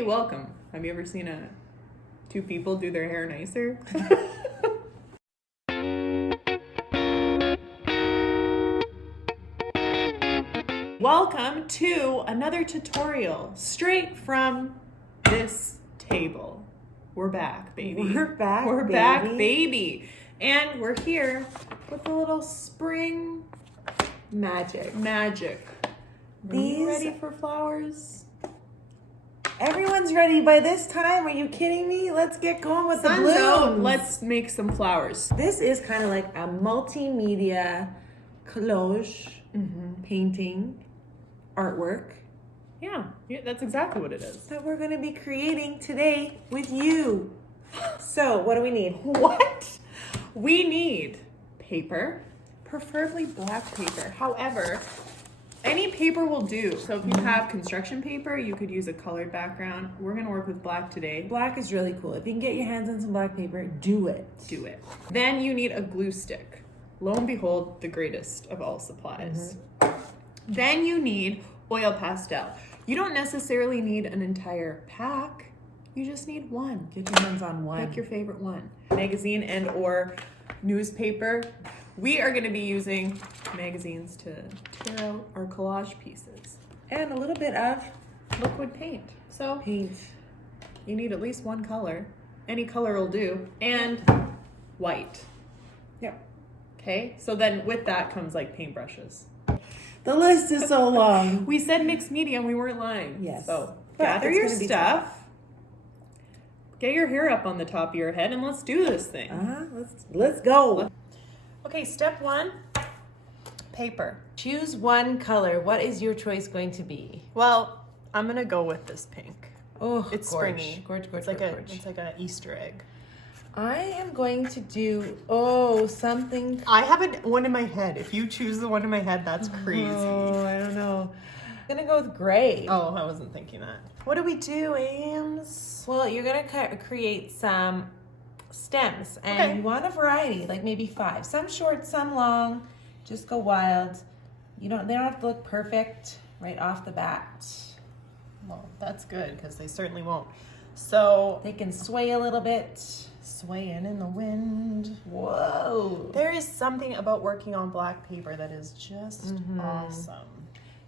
Hey, welcome. Have you ever seen two people do their hair nicer? Welcome to another tutorial straight from this table. We're back, baby. We're back, baby. And we're here with a little spring magic. Are you ready for flowers? Everyone's ready by this time. Are you kidding me? Let's get going with the blooms. Let's make some flowers. This is kind of like a multimedia collage painting artwork. Yeah, that's exactly what it is. That we're going to be creating today with you. So what do we need? What? We need paper, preferably black paper. However, any paper will do. So if you have construction paper, you could use a colored background. We're gonna work with black today. Black is really cool. If you can get your hands on some black paper, do it. Do it. Then you need a glue stick. Lo and behold, the greatest of all supplies. Then you need oil pastel. You don't necessarily need an entire pack. You just need one. Get your hands on one. Pick your favorite one. Magazine and or newspaper. We are going to be using magazines to tear out our collage pieces. And a little bit of Liquid paint. So paint. you need at least one color. Any color will do. And white. Yep. Okay? So then with that comes like paintbrushes. The list is so long. We said mixed media and we weren't lying. Yes. So But gather it's your gonna be stuff. Get your hair up on the top of your head and let's do this thing. Let's go. Okay, step one, paper. Choose one color. What is your choice going to be? Well, I'm gonna go with this pink. Oh, It's gorge. springy. Gorge. It's like an Easter egg. I am going to do something. I have one in my head. If you choose the one in my head, that's crazy. Oh, I don't know. I'm gonna go with gray. Oh, I wasn't thinking that. What do we do, Ames? Well, you're gonna create some stems, and Okay. you want a variety, like maybe 5. Some short, some long. Just go wild. They don't have to look perfect right off the bat. Well, that's good because they certainly won't. So They can sway a little bit. swaying in the wind. Whoa. There is something about working on black paper that is just awesome.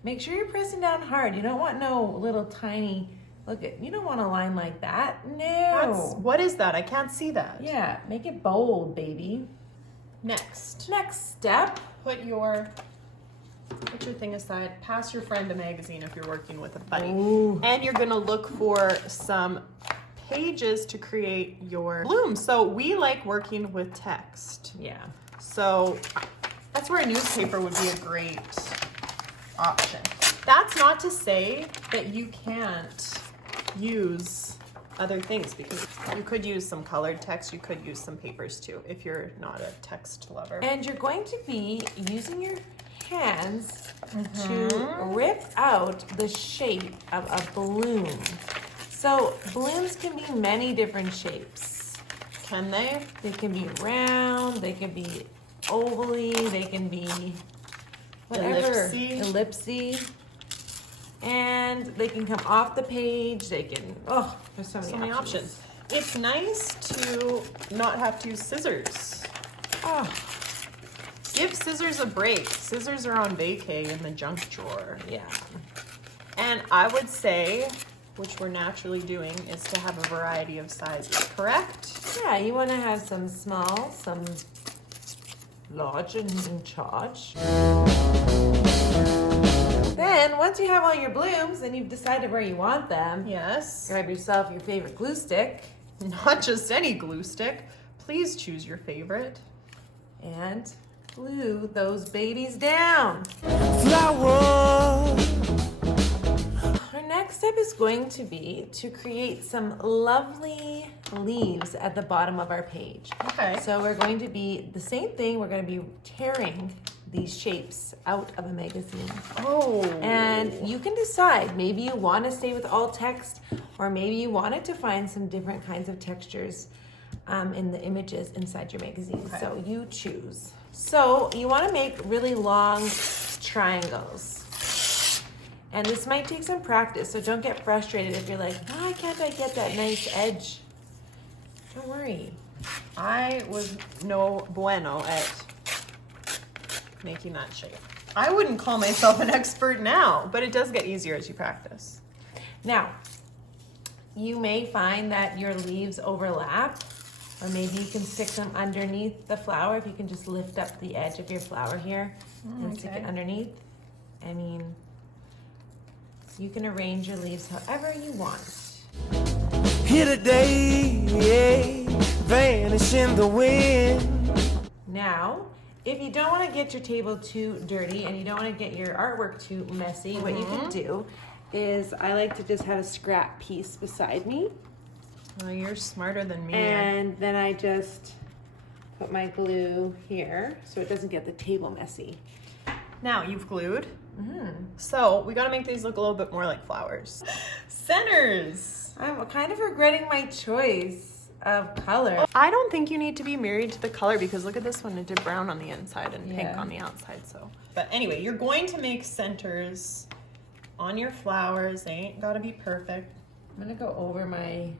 Make sure you're pressing down hard. You don't want no little tiny, you don't want a line like that. No. What is that? I can't see that. Yeah, make it bold, baby. Next, Next step. put your thing aside. Pass your friend a magazine if you're working with a buddy. Ooh. And you're gonna look for some pages to create your bloom. So we like working with text. Yeah. So that's where a newspaper would be a great option. That's not to say that you can't use other things, because you could use some colored text, you could use some papers too, if you're not a text lover. And you're going to be using your hands to rip out the shape of a bloom. So blooms can be many different shapes. Can they? They can be round, they can be ovally, they can be whatever. Ellipsy. And they can come off the page. They can, there's so many options. It's nice to not have to use scissors. Oh, Give scissors a break. Scissors are on vacay in the junk drawer. yeah. And I would say, which we're naturally doing, is to have a variety of sizes, correct? Yeah, you want to have some small, some large and in charge. Then, once you have all your blooms and you've decided where you want them, Yes. grab yourself your favorite glue stick Not just any glue stick. Please choose your favorite. and glue those babies down. Flower. Our next step is going to be to create some lovely leaves at the bottom of our page. Okay. So we're going to be the same thing. We're going to be tearing these shapes out of a magazine. Oh. And you can decide, maybe you want to stay with all text, or maybe you wanted to find some different kinds of textures in the images inside your magazine. Okay. So you choose. So you want to make really long triangles. And this might take some practice, so don't get frustrated if you're like, why can't I get that nice edge? Don't worry. I was no bueno at making that shape. I wouldn't call myself an expert now, but it does get easier as you practice. Now, you may find that your leaves overlap, or maybe you can stick them underneath the flower. If you can just lift up the edge of your flower here and stick it underneath. I mean, you can arrange your leaves however you want. Here today, vanish in the wind. Now, if you don't want to get your table too dirty and you don't want to get your artwork too messy, what you can do is I like to just have a scrap piece beside me. Oh, you're smarter than me. And then I just put my glue here so it doesn't get the table messy. Now you've glued. So we got to make these look a little bit more like flowers. Centers. I'm kind of regretting my choice of color. I don't think you need to be married to the color because look at this one. It did brown on the inside and pink on the outside. So, but anyway, you're going to make centers on your flowers. They ain't got to be perfect. I'm gonna go over my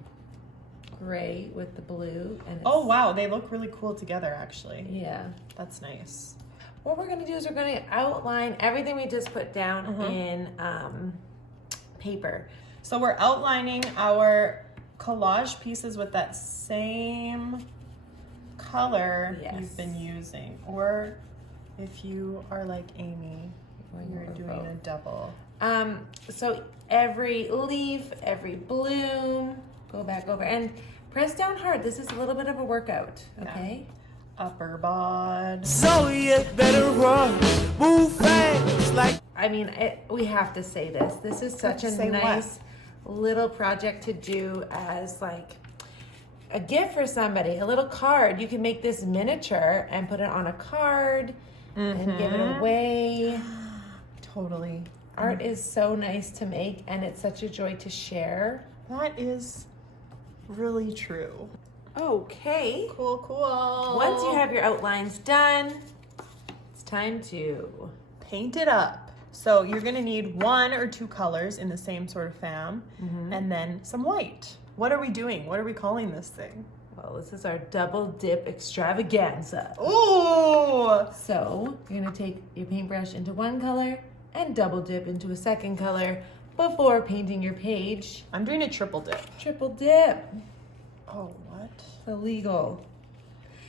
gray with the blue. And oh wow, they look really cool together actually. Yeah. That's nice. What we're gonna do is we're gonna outline everything we just put down in paper. So we're outlining our collage pieces with that same color you've been using. Or if you are like Amy, you're doing a double. So every leaf, every bloom, go back over and press down hard. This is a little bit of a workout, okay? Upper bod. So you better run, move fast like. I mean, we have to say this. This is such a nice little project to do as like a gift for somebody, a little card. You can make this miniature and put it on a card and give it away. Totally. Art is so nice to make and it's such a joy to share. That is really true. Okay. Cool, cool. Once you have your outlines done, it's time to paint it up. So you're gonna need 1 or 2 colors in the same sort of fam, and then some white. What are we doing? What are we calling this thing? Well, this is our double dip extravaganza. Ooh! So you're gonna take your paintbrush into one color and double dip into a second color before painting your page. I'm doing a triple dip. Triple dip. Oh, what? It's illegal.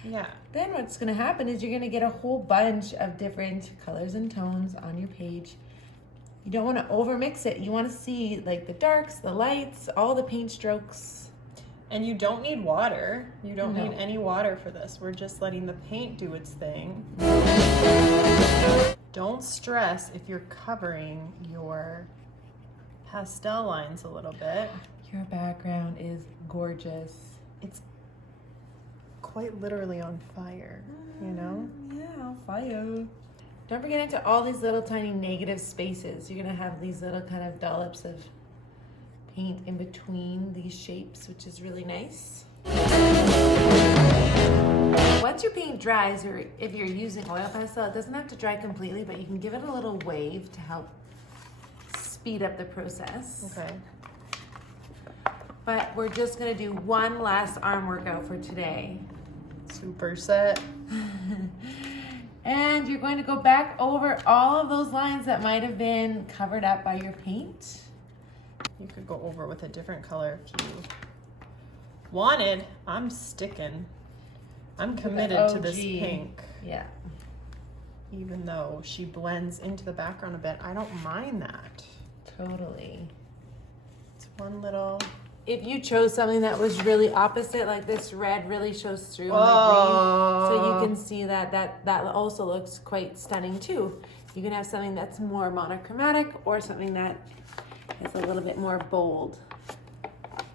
Yeah. Then what's gonna happen is you're gonna get a whole bunch of different colors and tones on your page. You don't wanna overmix it. You wanna see like the darks, the lights, all the paint strokes. And you don't need water. You don't need any water for this. We're just letting the paint do its thing. Don't stress if you're covering your pastel lines a little bit. Your background is gorgeous. It's quite literally on fire, you know? Yeah, fire. Don't forget into all these little tiny negative spaces. You're gonna have these little kind of dollops of paint in between these shapes, which is really nice. Once your paint dries, or if you're using oil pastel, it doesn't have to dry completely, but you can give it a little wave to help speed up the process. Okay. But we're just gonna do one last arm workout for today. Super set. And you're going to go back over all of those lines that might have been covered up by your paint. You could go over with a different color if you wanted. I'm sticking. I'm committed to this pink. Yeah. Even though she blends into the background a bit, I don't mind that. Totally. It's one little... If you chose something that was really opposite, like this red really shows through on the green, so you can see that also looks quite stunning too. You can have something that's more monochromatic or something that is a little bit more bold.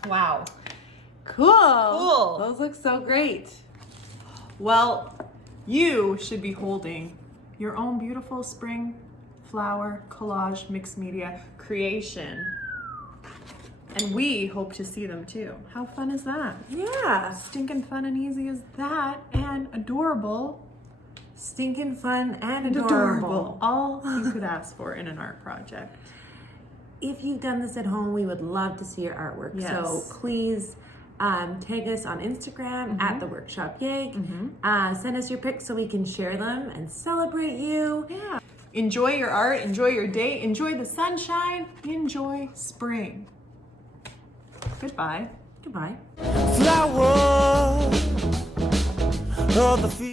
Wow. Cool. Cool. Those look so great. Well, you should be holding your own beautiful spring flower collage mixed media creation. And we hope to see them too. How fun is that? Yeah. Stinking fun and easy as that, and adorable. Stinking fun and adorable. All you could ask for in an art project. if you've done this at home, we would love to see your artwork. Yes. So please tag us on Instagram at The Workshop Yank. Send us your pics so we can share them and celebrate you. Yeah. Enjoy your art, enjoy your day, enjoy the sunshine, enjoy spring. Goodbye. Goodbye. Flower of the field.